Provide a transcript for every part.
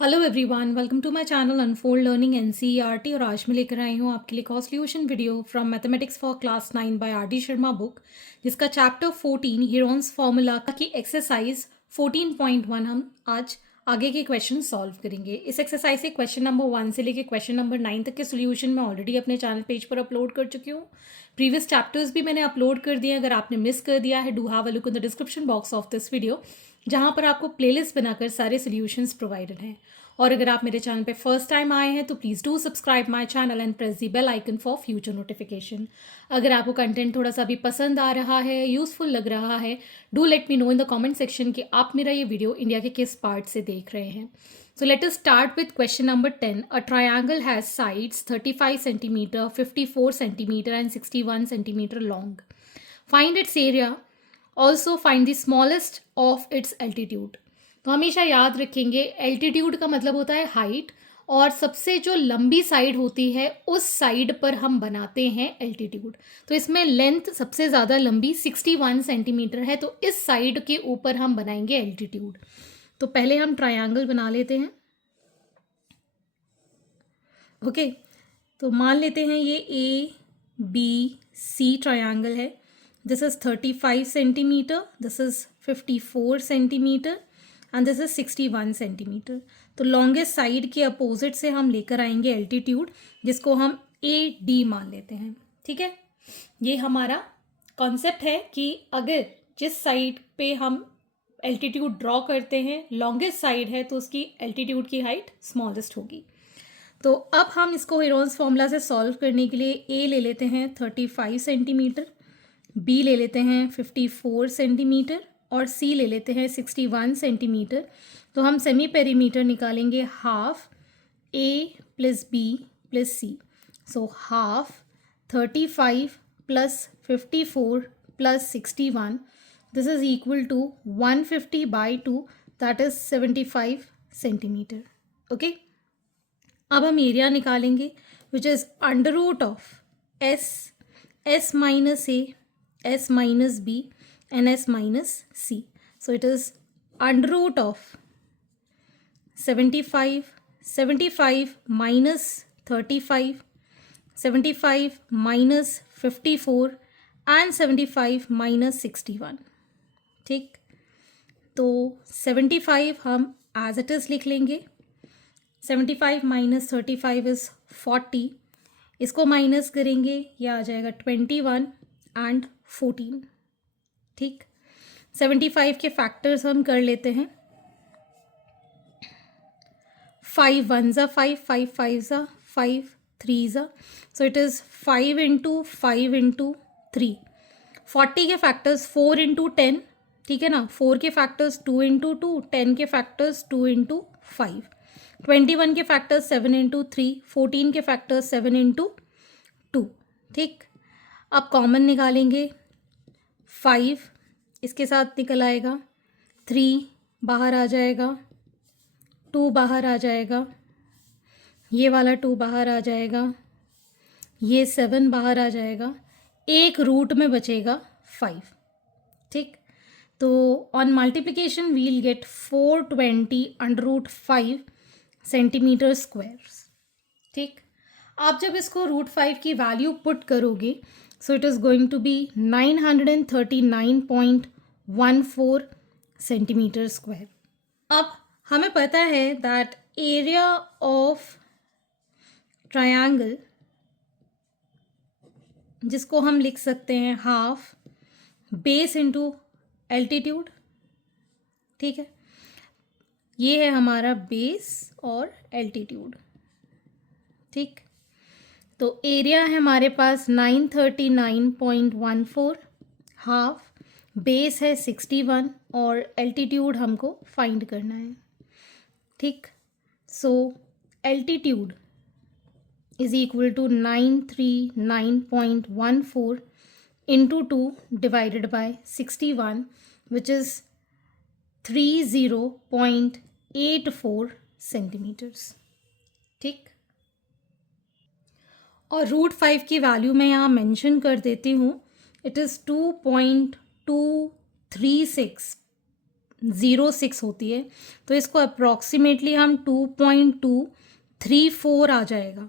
Hello everyone, welcome to my channel unfold learning NCERT. और आज मैं लेकर आई हूँ आपके लिए solution video from mathematics for class 9 by R D. Sharma book, जिसका चैप्टर 14 हीरोन्स फार्मूला की एक्सरसाइज 14.1 हम आज आगे के क्वेश्चन सॉल्व करेंगे। इस एक्सरसाइज से क्वेश्चन नंबर 1 से लेकर क्वेश्चन नंबर 9 तक के सोल्यूशन मैं ऑलरेडी अपने चैनल पेज पर अपलोड कर चुकी हूँ। प्रीवियस चैप्टर्स भी मैंने अपलोड कर दिए। अगर आपने मिस कर दिया है, do have a look in the description box of this video, जहाँ पर आपको प्लेलिस्ट बनाकर सारे सोल्यूशंस प्रोवाइडेड हैं। और अगर आप मेरे चैनल पे फर्स्ट टाइम आए हैं तो please do subscribe my channel and press the bell icon for future notification. अगर आपको कंटेंट थोड़ा सा भी पसंद आ रहा है, यूजफुल लग रहा है, do let me know in the comment section कि आप मेरा ये वीडियो इंडिया के किस पार्ट से देख रहे हैं। So let us start with question number 10. A triangle has sides 35 centimeter, 54 centimeter and 61 centimeter long. Find its area. Also find the smallest of its altitude. तो हमेशा याद रखेंगे एल्टीट्यूड का मतलब होता है हाइट, और सबसे जो लंबी साइड होती है उस साइड पर हम बनाते हैं एल्टीट्यूड। तो इसमें लेंथ सबसे ज़्यादा लंबी 61 सेंटीमीटर है, तो इस साइड के ऊपर हम बनाएंगे एल्टीट्यूड। तो पहले हम ट्रायंगल बना लेते हैं। ओके, तो मान लेते हैं ये ए बी सी ट्रायंगल है। This is 35 centimetre, this is 54 centimetre and this is 61 centimetre. तो लॉन्गेस्ट साइड के अपोजिट से हम लेकर आएंगे एल्टीट्यूड, जिसको हम ए डी मान लेते हैं। ठीक है, ये हमारा कॉन्सेप्ट है कि अगर जिस साइड पे हम एल्टीट्यूड ड्रॉ करते हैं लॉन्गेस्ट साइड है तो उसकी एल्टीट्यूड की हाइट स्मॉलेस्ट होगी। तो अब हम इसको हीरोन्स फॉर्मूला से सॉल्व करने के लिए ए ले लेते हैं 35 सेंटीमीटर, बी ले लेते हैं 54 सेंटीमीटर और सी ले लेते हैं 61 सेंटीमीटर। तो हम सेमी पेरीमीटर निकालेंगे half A plus B plus C. So half 35 plus 54 plus 61, this is equal to 150 by 2, that is 75 centimetre. Okay, अब हम एरिया निकालेंगे which is under root of S minus A, s minus b and s minus c. So it is under root of 75 minus 35, 75 minus 54 and 75 minus 61. ठीक, तो 75 हम as it is लिख लेंगे। 75 minus 35 is 40, इसको minus करेंगे, ये आ जाएगा 21 एंड 14। ठीक, 75 के फैक्टर्स हम कर लेते हैं। 5 1 ज़ा 5, 5 5 ज़ा 5, 3 ज़ा, सो इट इज़ 5 इंटू 5 इंटू 3। 40 के फैक्टर्स 4 इंटू 10, ठीक है ना। 4 के फैक्टर्स 2 इंटू 2, 10 के फैक्टर्स 2 इंटू 5, 21 के फैक्टर्स 7 इंटू 3, 14 के फैक्टर्स 7 इंटू 2। ठीक, अब कॉमन निकालेंगे। 5 इसके साथ निकल आएगा, 3 बाहर आ जाएगा, 2 बाहर आ जाएगा, ये वाला 2 बाहर आ जाएगा, ये 7 बाहर आ जाएगा, एक रूट में बचेगा 5। ठीक, तो on multiplication we'll get 420 under root 5 centimetre squares. ठीक, आप जब इसको रूट 5 की वैल्यू पुट करोगे, so it is going to be 939.14 centimetre square. अब हमें पता है दैट एरिया ऑफ ट्रायंगल, जिसको हम लिख सकते हैं हाफ बेस इंटू एल्टीट्यूड। ठीक है, ये है हमारा बेस और एल्टीट्यूड। ठीक, तो एरिया है हमारे पास 939.14, हाफ बेस है 61 और एल्टीट्यूड हमको फाइंड करना है। ठीक, so altitude is equal to 939.14 into 2 divided by 61, which is 30.84 centimetres. ठीक, और रूट 5 की वैल्यू मैं यहाँ मेंशन कर देती हूँ। इट इज़ 2.236 2.06 होती है, तो इसको अप्रॉक्सीमेटली हम 2.234 आ जाएगा,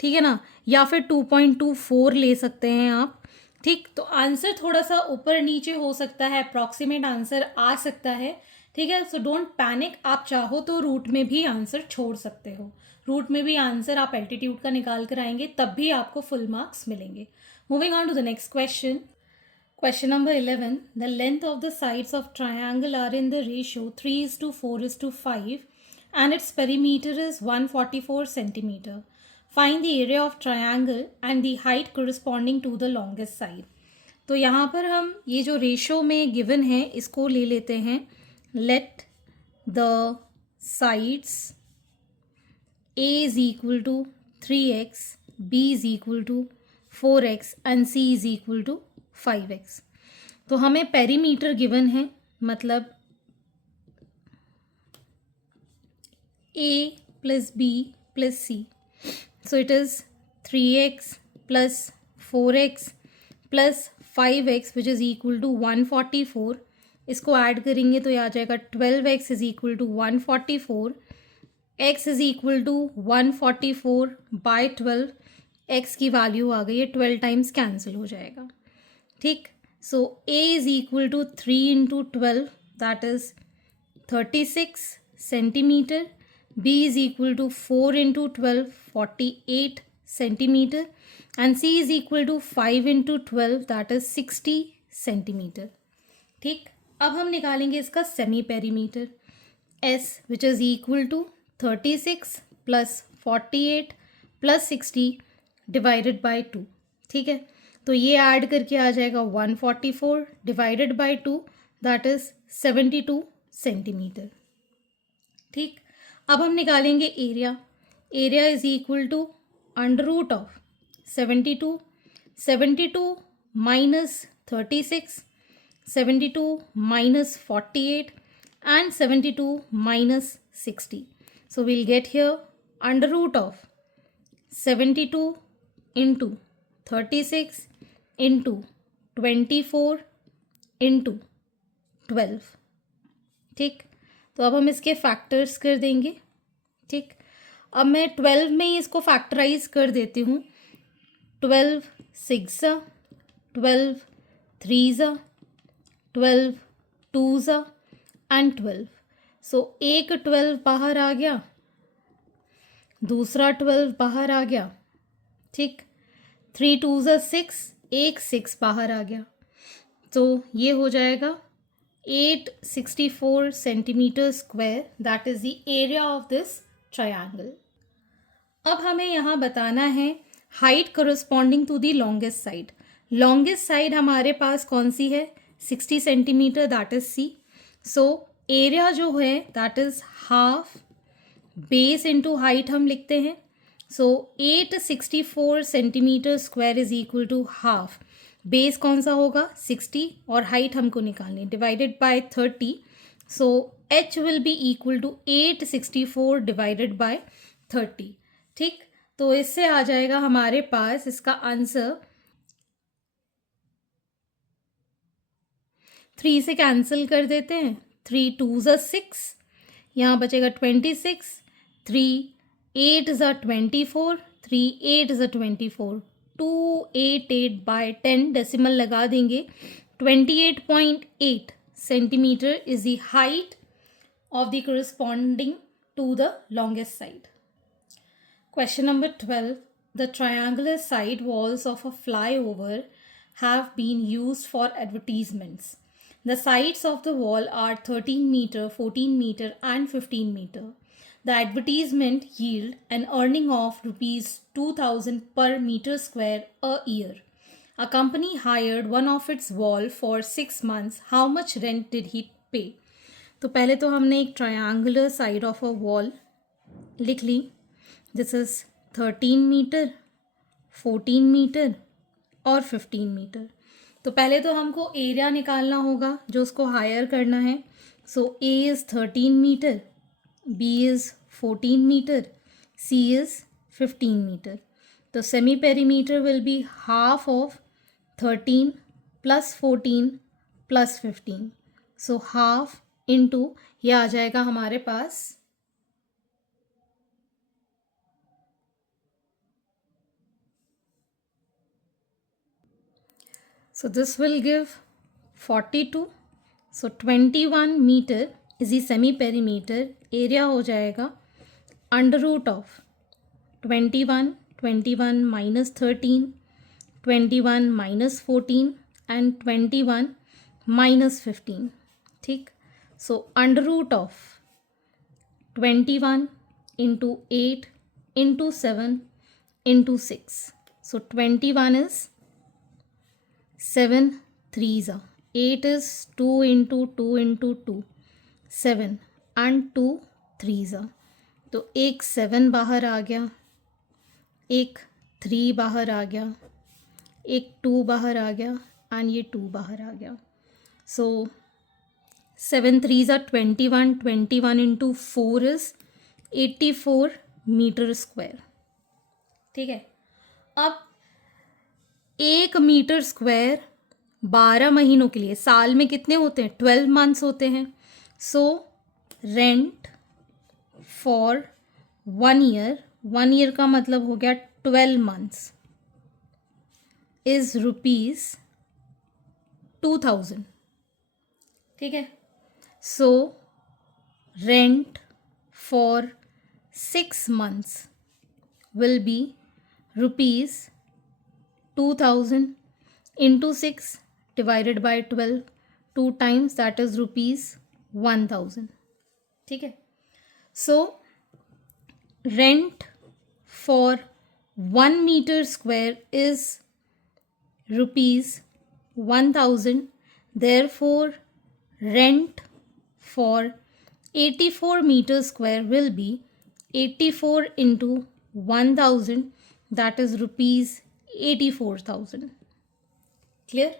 ठीक है ना, या फिर 2.24 ले सकते हैं आप। ठीक, तो आंसर थोड़ा सा ऊपर नीचे हो सकता है, अप्रॉक्सीमेट आंसर आ सकता है, ठीक है। सो डोंट पैनिक, आप चाहो तो रूट में भी आंसर छोड़ सकते हो, रूट में भी आंसर आप एल्टीट्यूड का निकाल कर आएंगे, तब भी आपको फुल मार्क्स मिलेंगे। Moving on to the next question. Question number 11. The length of the sides of triangle are in the ratio 3:4:5 and its perimeter is 144 centimeter. Find the area of triangle and the height corresponding to the longest side. तो यहाँ पर हम ये जो ratio में given है इसको ले लेते हैं. Let the sides A is equal to 3x, B is equal to 4x and C is equal to 5x. तो हमें पेरीमीटर गिवन है, मतलब A plus B plus C, so it is 3x plus 4x plus 5x which is equal to 144. इसको add करेंगे तो ये आ जाएगा 12x is equal to 144. x is equal to 144 by 12. x की वैल्यू आ गई है, 12 टाइम्स कैंसिल हो जाएगा. ठीक, so a is equal to 3 into 12 that is 36 centimetre. b is equal to 4 into 12 48 centimetre and c is equal to 5 into 12 that is 60 centimetre. ठीक, अब हम निकालेंगे इसका semi perimeter. s which is equal to 36 plus 48 plus 60 divided by 2. ठीक है, तो ये add करके आ जाएगा 144 divided by 2 that is 72 centimetre. ठीक, अब हम निकालेंगे area. Area is equal to under root of 72 minus 36, 72 minus 48 and 72 minus 60. So we'll get here under root of 72 into 36 into 24 into 12. ठीक, तो अब हम इसके फैक्टर्स कर देंगे. ठीक, अब मैं 12 में ही इसको फैक्टराइज कर देती हूँ. 12 6 12 3 12 2 एंड 12. सो एक 12 बाहर आ गया, दूसरा 12 बाहर आ गया. ठीक, 3 2 6, एक 6 बाहर आ गया. तो ये हो जाएगा 864 centimetre square. That is the area of this triangle. अब हमें यहाँ बताना है height corresponding to the longest side. Longest side हमारे पास कौन सी है? 60 centimetre, that is C. So area जो है that is half base into height हम लिखते हैं. So 864 centimetre square is equal to half. Base कौन सा होगा? 60 और हाइट हमको निकालनी है, divided by 30. So h will be equal to 864 divided by 30. ठीक, तो इससे आ जाएगा हमारे पास इसका आंसर 3 से कैंसिल कर देते हैं. 3 2 6, यहाँ बचेगा 26. 3 8 24, 3 8 24, 288 बाय 10 डेसिमल लगा देंगे. 28.8 centimetre is the height of the corresponding to the longest side. Question number 12. The triangular side walls of a flyover have been used for advertisements. The sides of the wall are 13 meter, 14 meter and 15 meter. The advertisement yield an earning of rupees 2000 per meter square a year. A company hired one of its wall for 6 months. How much rent did he pay? तो पहले तो हमने एक triangular side of a wall लिख ली. This is 13 metre, 14 metre और 15 metre. तो पहले तो हमको एरिया निकालना होगा जो उसको हायर करना है. So A is 13 metre, B is 14 metre, C is 15 metre. तो semi perimeter will be half of 13 plus 14 plus 15. So half into ये आ जाएगा हमारे पास so this will give 42 so 21 meter is the semi perimeter area हो जाएगा under root of 21 minus 13 21 minus 14 and 21 minus 15 ठीक so under root of 21 into 8 into 7 into 6 so 21 is 7 threes are 8 is 2 into 2 into 2 7 and 2 threes are तो एक 7 बाहर आ गया एक 3 बाहर आ गया एक 2 बाहर आ गया एंड ये 2 बाहर आ गया so 7 threes are 21 into 4 is 84 metre square ठीक है अब 1 मीटर स्क्वायर 12 महीनों के लिए साल में कितने होते हैं 12 मंथ्स होते हैं सो रेंट फॉर 1 ईयर का मतलब हो गया 12 मंथ्स इज ₹2000 ठीक है so rent for 6 months will be ₹2000 into 6 divided by 12 2 times that is ₹1000 ठीक है so rent for 1 meter square is ₹1000 therefore rent for 84 meter square will be 84 into 1000 that is ₹84,000 clear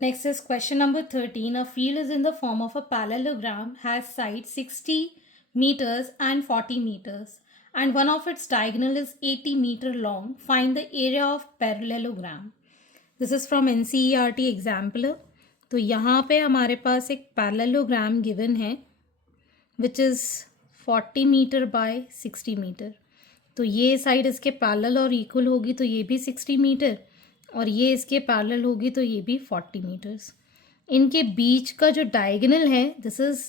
next is question number 13 a field is in the form of a parallelogram has sides 60 meters and 40 meters and one of its diagonal is 80 meter long find the area of parallelogram this is from NCERT example तो यहाँ पे हमारे पास एक parallelogram given है which is 40 metre by 60 metre तो ये side इसके parallel और इक्वल होगी तो ये भी 60 मीटर और ये इसके पैरेलल होगी तो ये भी 40 मीटर्स इनके बीच का जो डायगोनल है दिस इज़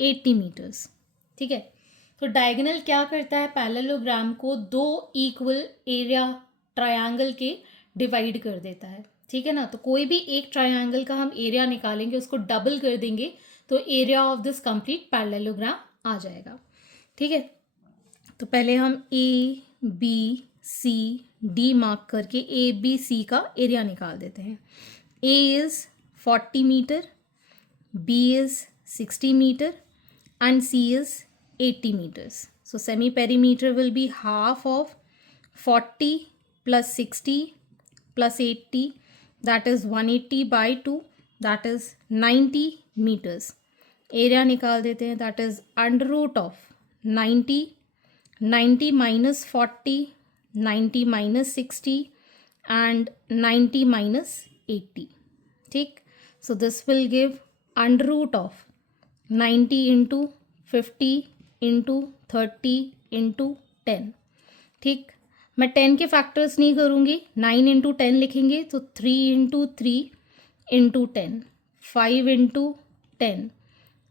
80 मीटर्स ठीक है तो डायगोनल क्या करता है पैरेललोग्राम को दो इक्वल एरिया ट्रायंगल के डिवाइड कर देता है ठीक है ना तो कोई भी एक ट्रायंगल का हम एरिया निकालेंगे उसको डबल कर देंगे तो area of this complete parallelogram आ जाएगा ठीक है तो पहले हम ABCD मार्क करके ABC का एरिया निकाल देते हैं A is 40 metre B is 60 metre and C is 80 meters so semi perimeter will be half of 40 plus 60 plus 80 that is 180 by 2 that is 90 meters area निकाल देते हैं that is under root of 90 minus 40 90 minus 60 and 90 minus 80 ठीक so this will give under root of 90 into 50 into 30 into 10 ठीक मैं 10 के factors नहीं करूँगी 9 into 10 लिखेंगे तो 3 into 3 into 10 5 into 10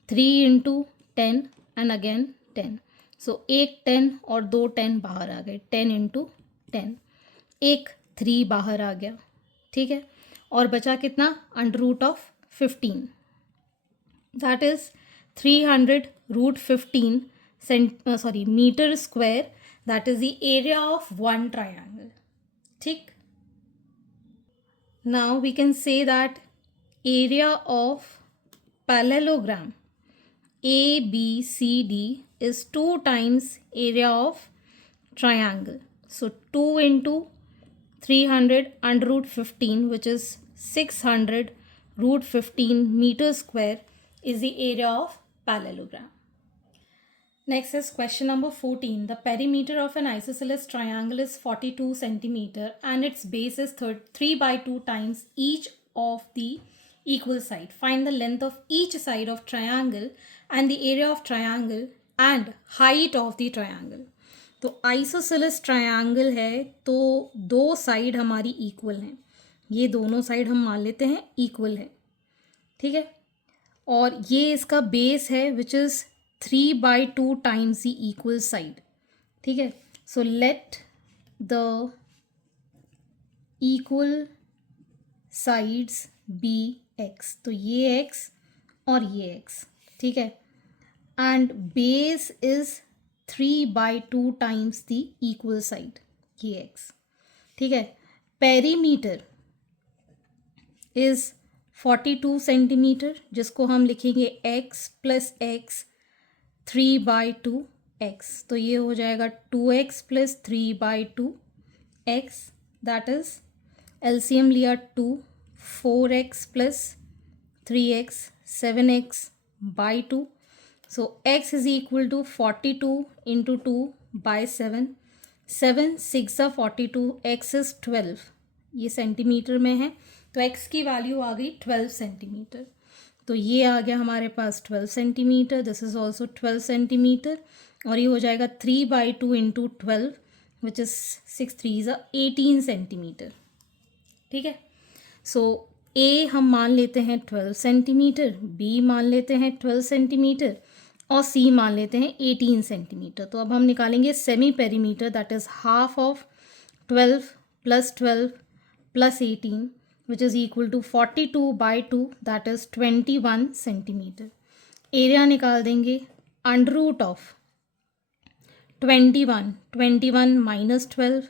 3 into 10 and again 10 सो एक 10 और दो 10 बाहर आ गए 10 इंटू 10 एक 3 बाहर आ गया ठीक है और बचा कितना under root of 15 that is 300 root 15 metre square that is the area of one triangle ठीक now we can say that area of parallelogram ABCD is 2 times area of triangle so 2 into 300 under root 15 which is 600 root 15 meter square is the area of parallelogram. Next is question number 14. The perimeter of an isosceles triangle is 42 centimeter and its base is 3 by 2 times each of the equal side. Find the length of each side of triangle and the area of triangle and height of the triangle. तो isosceles triangle है तो दो side हमारी equal हैं, ये दोनों side हम मान लेते हैं इक्वल है, ठीक है। और ये इसका बेस है which is 3/2 times the equal side, ठीक है। So let the equal sides be x, तो ये एक्स और ये एक्स, ठीक है। And base is 3/2 times the equal side, ये एक्स, ठीक है। पेरीमीटर इज 42 सेंटीमीटर, जिसको हम लिखेंगे x प्लस एक्स 3/2 एक्स, तो ये हो जाएगा 2x plus 3/2 x, that is LCM लिया 2, 4x plus 3x 7x/2, so x is equal to 42 into 2 by 7, 7 6 42, x is 12, ये सेंटीमीटर में है तो x की वैल्यू आ गई 12 सेंटीमीटर, तो ये आ गया हमारे पास 12 centimetre, this is also 12 centimetre, और ये हो जाएगा 3/2 इंटू 12 विच इज़ 6 3 18 सेंटीमीटर, ठीक है। सो ए हम मान लेते हैं 12 सेंटीमीटर, बी मान लेते हैं 12 सेंटीमीटर और सी मान लेते हैं 18 सेंटीमीटर। तो अब हम निकालेंगे semi perimeter, that is half of 12 plus 12 plus 18 which is equal to 42/2, that is 21 centimetre. Area निकाल देंगे under root of 21 minus 12,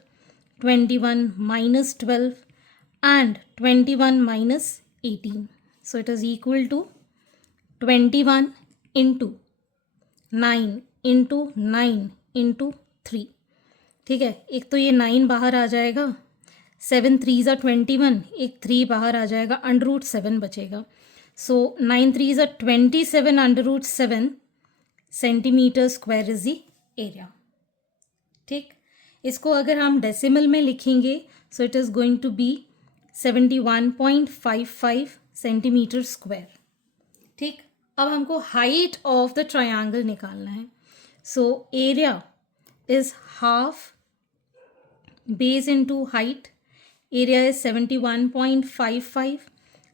21 minus 12 and 21 minus 18. So it is equal to 21 into 9 into 9 into 3. ठीक है, एक तो ये 9 बाहर आ जाएगा, 7 3 21, एक 3 बाहर आ जाएगा, अंडर रूट 7 बचेगा। So 9 3 27 under root 7 centimetre square is the area, ठीक। इसको अगर हम डेसिमल में लिखेंगे so it is going to be 71.55 centimetre square, ठीक। अब हमको हाइट ऑफ द ट्रायंगल निकालना है, so area is half base into height, area is 71.55,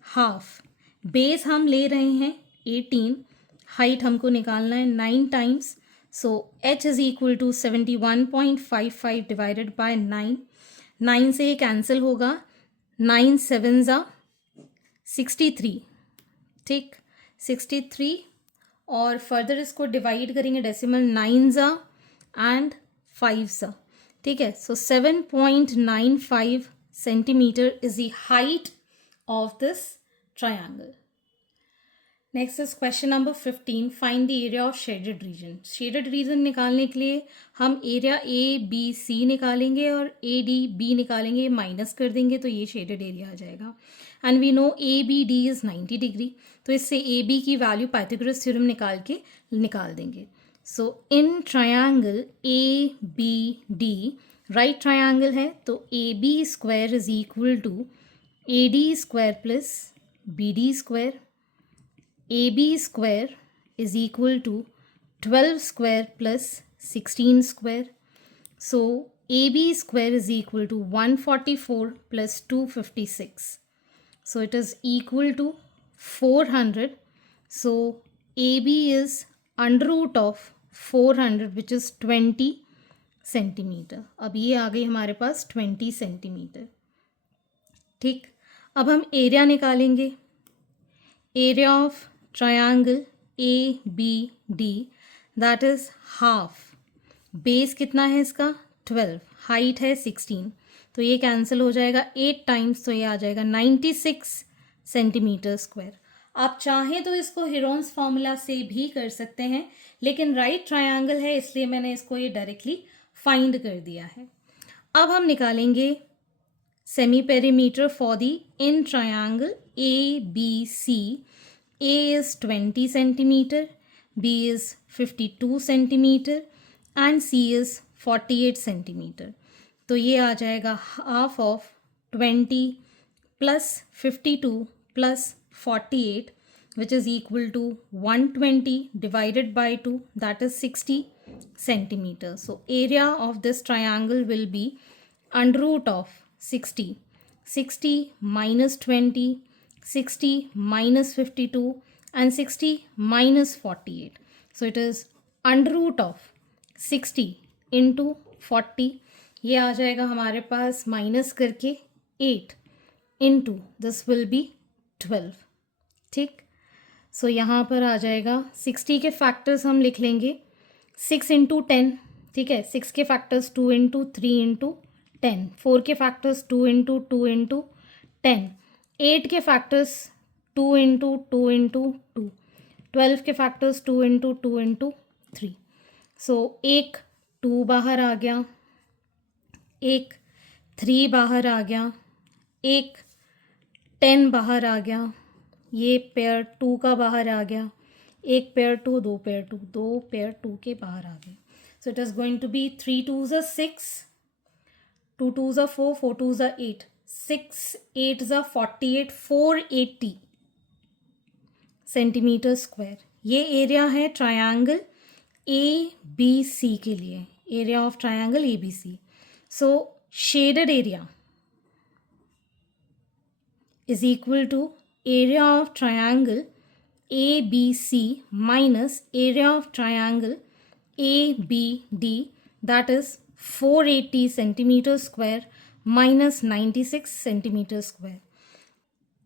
half base हम ले रहे हैं 18, हाइट हमको निकालना है 9 times, so h is equal to 71.55 divided by 9, 9 से ये कैंसिल होगा, 9 7 63, ठीक 63, और फर्दर इसको डिवाइड करेंगे डेसिमल 9 एंड 5, ठीक है। सो 7.95 centimetre is the height of this triangle. Next is question number 15, find the area of shaded region. Shaded region निकालने के लिए हम एरिया ए बी सी निकालेंगे और ए डी बी निकालेंगे, माइनस कर देंगे तो ये शेडेड एरिया आ जाएगा। And we know A B D is 90 degree, तो इससे ए बी की वैल्यू पाइथागोरस थ्योरम निकाल देंगे। So in triangle A B D, right triangle है तो A B square is equal to A D square plus B D square, AB square is equal to 12 square plus 16 square. So AB square is equal to 144 plus 256. So it is equal to 400. So AB is under root of 400 which is 20 centimetre. अब ये आ गई हमारे पास 20 centimetre, ठीक। अब हम area निकालेंगे, area of triangle A B D, that is half, base कितना है इसका 12, हाइट है 16, तो ये कैंसिल हो जाएगा 8 टाइम्स, तो ये आ जाएगा 96 सेंटीमीटर स्क्वायर। आप चाहें तो इसको हेरोन्स फार्मूला से भी कर सकते हैं, लेकिन राइट ट्रायंगल है इसलिए मैंने इसको ये डायरेक्टली फाइंड कर दिया है। अब हम निकालेंगे semi perimeter for the in triangle A B C. A is 20 centimeter, B is 52 centimeter and C is 48 centimeter. तो ये आ जाएगा half of 20 plus 52 plus 48, which is equal to 120 divided by 2, that is 60 centimeters. So area of this triangle will be under root of 60. 60 minus 20, 60 minus 52 and 60 minus 48. So it is under root of 60 into 40. ये आ जाएगा हमारे पास minus करके 8 into this will be 12. ठीक, सो यहाँ पर आ जाएगा 60 के फैक्टर्स हम लिख लेंगे 6 इंटू 10. ठीक है, 6 के फैक्टर्स 2 इंटू 3 इंटू 10, 4 के फैक्टर्स 2 इंटू 2 इंटू 10, 8 के फैक्टर्स 2 इंटू 2 इंटू 2, 12 के फैक्टर्स 2 इंटू 2 इंटू 3. सो एक 2 बाहर आ गया, एक 3 बाहर आ गया, एक 10 बाहर आ गया, ये पेयर 2 का बाहर आ गया, एक पेयर 2, दो पेयर 2, दो पेयर 2 के बाहर आ गए. So it is going to be 3 2s are 6, 2 2s are 4, 4 2s are 8, 6 8s are 48, 480 centimetre square. ये एरिया है ट्रायंगल ABC के लिए, area of triangle ABC. So shaded area is equal to area of triangle ABC minus area of triangle ABD, that is 480 centimeter square minus 96 centimeter square,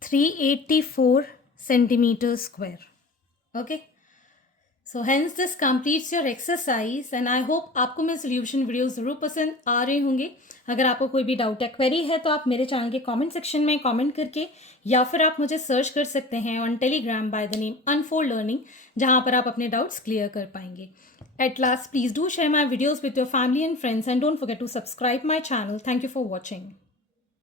384 centimeter square. Okay, so hence this completes your exercise and I hope आपको मेरे solution videos ज़रूर पसंद आ रहे होंगे. अगर आपको कोई भी डाउट या क्वेरी है तो आप मेरे चैनल के कमेंट सेक्शन में कमेंट करके या फिर आप मुझे सर्च कर सकते हैं on Telegram by the name unfold learning, जहां पर आप अपने डाउट्स क्लियर कर पाएंगे. At last, please do share my videos with your family and friends and don't forget to subscribe my channel. Thank you for watching.